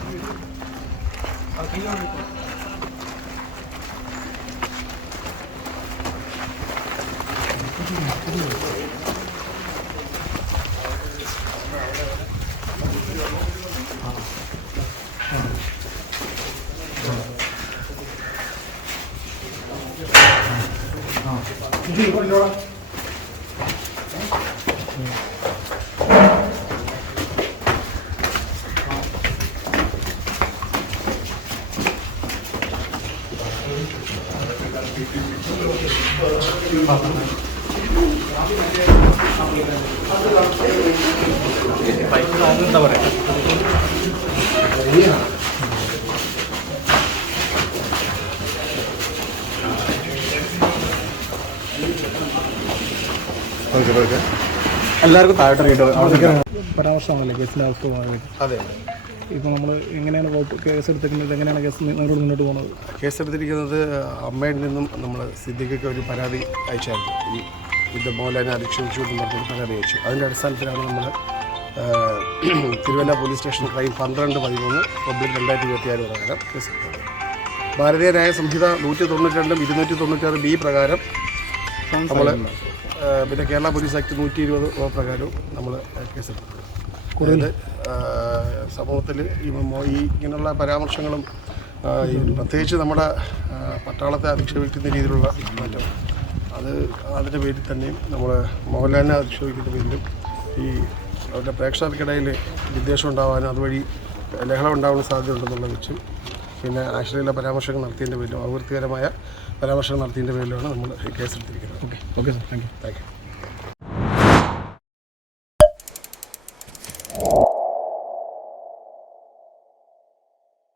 啊，给你一块。你去哪？你去哪？啊，嗯，嗯，啊，你去一块。嗯。എല്ലാവർക്കും താഴോട്ട് ഇറങ്ങിയിട്ട് അവിടെ പരാമർശമാണല്ലേ കേസിന്റെ അവസ്ഥ അതെ. ഇപ്പോൾ നമ്മൾ എങ്ങനെയാണ് വകുപ്പ് കേസ് എടുത്തിരിക്കുന്നത് എങ്ങനെയാണ് കേസ് നിങ്ങളോട് മുന്നോട്ട് പോകുന്നത്? കേസെടുത്തിരിക്കുന്നത് അമ്മയിൽ നിന്നും നമ്മൾ സിദ്ദിഖയ്ക്ക് ഒരു പരാതി അയച്ചായിരുന്നു. ഈ ഇത് മോഹൻലാലിനെ അധിക്ഷേപിച്ചു എന്ന് പറഞ്ഞൊരു പരാതി അയച്ചു. അതിന്റെ അടിസ്ഥാനത്തിലാണ് നമ്മൾ തിരുവല്ല പോലീസ് സ്റ്റേഷൻ ക്രൈം പന്ത്രണ്ട് പതിമൂന്ന് പബ്ലിക് രണ്ടായിരത്തി ഇരുപത്തി ആറ് പ്രകാരം കേസെടുത്തത്. ഭാരതീയ ന്യായ സംഹിത നൂറ്റി തൊണ്ണൂറ്റി രണ്ടും ഇരുന്നൂറ്റി തൊണ്ണൂറ്റാറ് ബി പ്രകാരം നമ്മൾ പിന്നെ കേരള പോലീസ് ആക്ട് നൂറ്റി ഇരുപത് പ്രകാരവും നമ്മൾ കേസെടുത്തത്. അതായത് സമൂഹത്തിൽ ഈ ഈ ഇങ്ങനെയുള്ള പരാമർശങ്ങളും പ്രത്യേകിച്ച് നമ്മുടെ പട്ടാളത്തെ അധിക്ഷേപിക്കുന്ന രീതിയിലുള്ള മാറ്റം അത് അതിന്റെ പേരിൽ തന്നെയും നമ്മൾ മോഹൻലാലിനെ അധിക്ഷേപിക്കുന്ന പേരിലും ഈ അവരുടെ പ്രേക്ഷകർക്കിടയിൽ വിദ്വേഷം ഉണ്ടാവാനും അതുവഴി ലഹളം സാധ്യത ഉണ്ടെന്നുള്ള വെച്ചും പിന്നെ ആശ്രയിലെ പരാമർശങ്ങൾ നടത്തിയതിന്റെ പേരിലും അപകീർത്തികരമായ പരാമർശങ്ങൾ നടത്തിയതിന്റെ പേരിലാണ് നമ്മൾ ഈ കേസെടുത്തിരിക്കുന്നത്. Okay okay sir thank you thank you